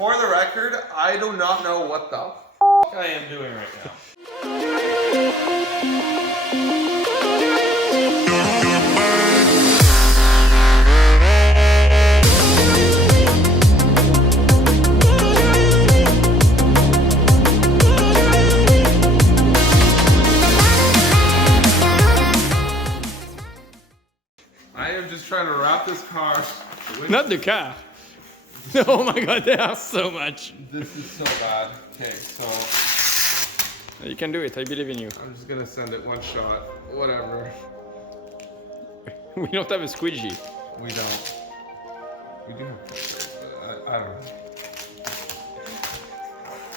for the record, I do not know what the I am doing right now. I am just trying to wrap this car. Not the car. Oh my god, there are so much. This is so bad. Okay, so You can do it, I believe in you. I'm just gonna send it one shot. Whatever. We don't have a squeegee. We don't. We do have pictures, but I don't know.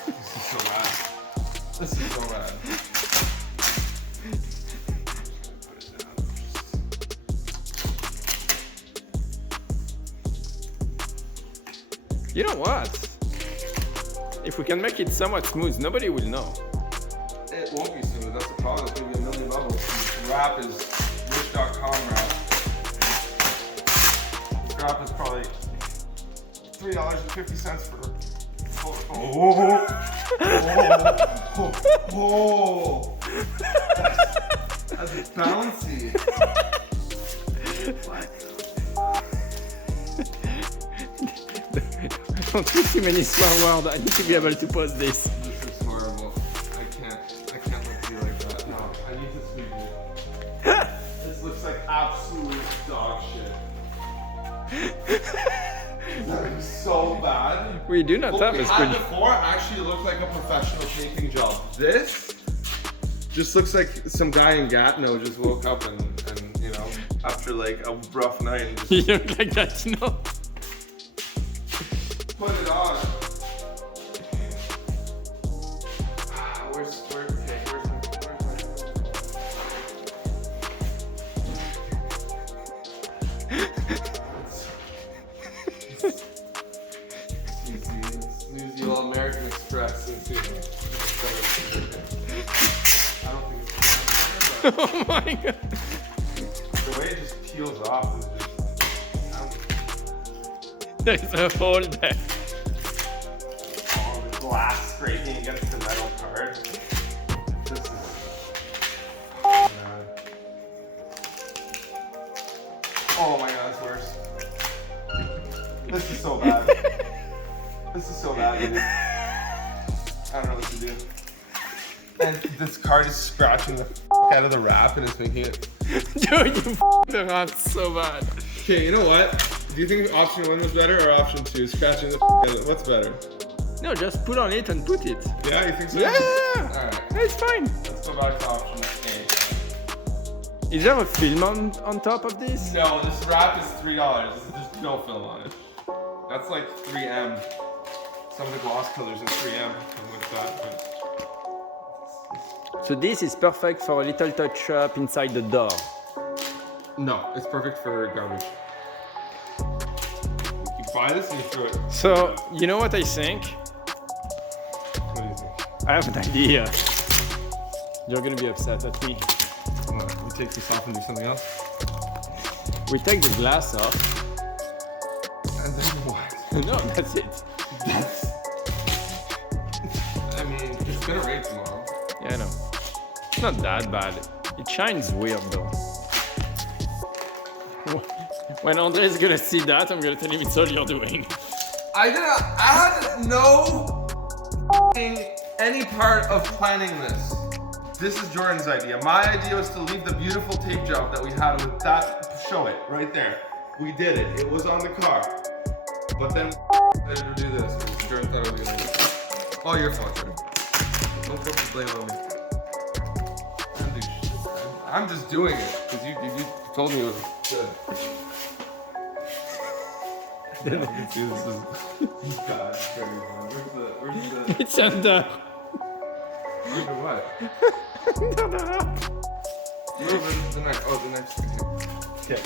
This is so bad. This is so bad. You know what? If we can make it somewhat smooth, nobody will know. It won't be smooth, that's the problem. It's gonna be a million bubbles. This wrap is Wish.com wrap. This wrap is probably $3.50 for. That's bouncy. Don't put too many swear words. I need to be able to post this. This is horrible. I can't look at you like that. No, I need to sweep you. This looks like absolute dog shit. That is so bad. We do not have a What squeegee. we had before actually looked like a professional painting job. This just looks like some guy in Gatineau just woke up and you know, after like a rough night and just You look like that, you know? put it on. Where's Snoozy All American Express. I don't think it's Oh my god. the way it just peels off is just There is a hole there. all the glass scraping against the metal card. This is oh my god, it's worse. This is so bad. This is so bad, dude. I don't know what to do. And this card is scratching the out of the wrap and it's making it. Dude, you f***ed the wrap so bad. Okay, you know what? Do you think option 1 was better or option 2? Scratching the out of it. What's better? No, just put on it and put it. Yeah, you think so? Yeah! Alright, It's fine. let's go back to option A. Is there a film on top of this? No, this wrap is $3. There's no film on it. That's like 3M. Some of the gloss colors in 3M come with that, but So this is perfect for a little touch up inside the door. no, it's perfect for garbage. You buy this and you throw it. So, you know what I think? What do you think? I have an idea. You're gonna be upset at me. We take this off and do something else? We take the glass off. And then what? No, that's it. That's... I mean, it's gonna rain tomorrow. Yeah, I know. It's not that bad. It shines weird though. When Andre's gonna see that, I'm gonna tell him it's all you're doing. I had no any part of planning this. This is Jordan's idea. My idea was to leave the beautiful tape job that we had with that, show it, right there. We did it, it was on the car. But then I decided to do this, because Jordan thought I was gonna do it. Oh, your fault, Jordan. Don't put the blame on me. I'm just doing it, because you told me it was good. Yeah, you can see this is bad. Where's the It's under. where's the what? Under the wrap. Move the knife. Oh, the knife's right here. Okay.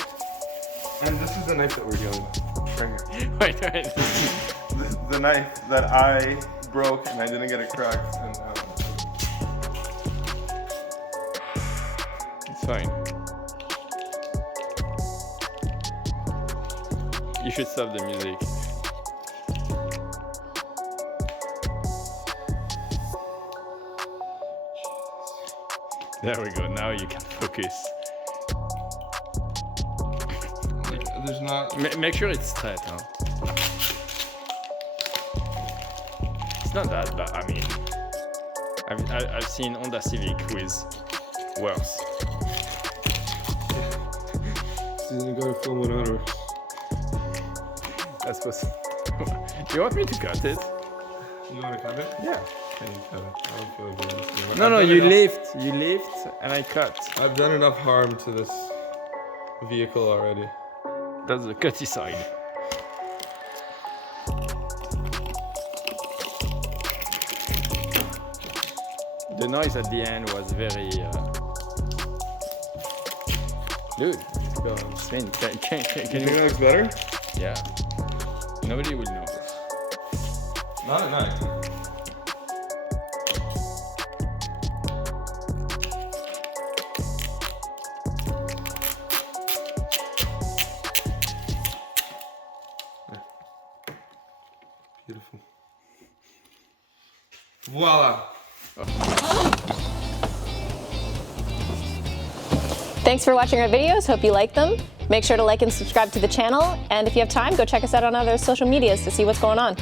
And this is the knife that we're dealing with. Right here. Wait. This is the knife that I broke and I didn't get it cracked. And It's fine. You should stop the music. There we go. Now you can focus. There's not. Make sure it's straight, huh? It's not that bad. I mean, I've seen Honda Civic with worse. You gotta film it out. That's possible. You want me to cut it? You wanna cut it? Yeah. Can you cut it? I don't feel like doing this. No, you lift, and I cut. I've done enough harm to this vehicle already. That's the cutty side. The noise at the end was very. Dude, Sven, can You you? think that looks better? Yeah. Nobody will know. Not at night. Beautiful. Voila. Thanks for watching our videos. Hope you like them. Make sure to like and subscribe to the channel. And if you have time, go check us out on other social medias to see what's going on.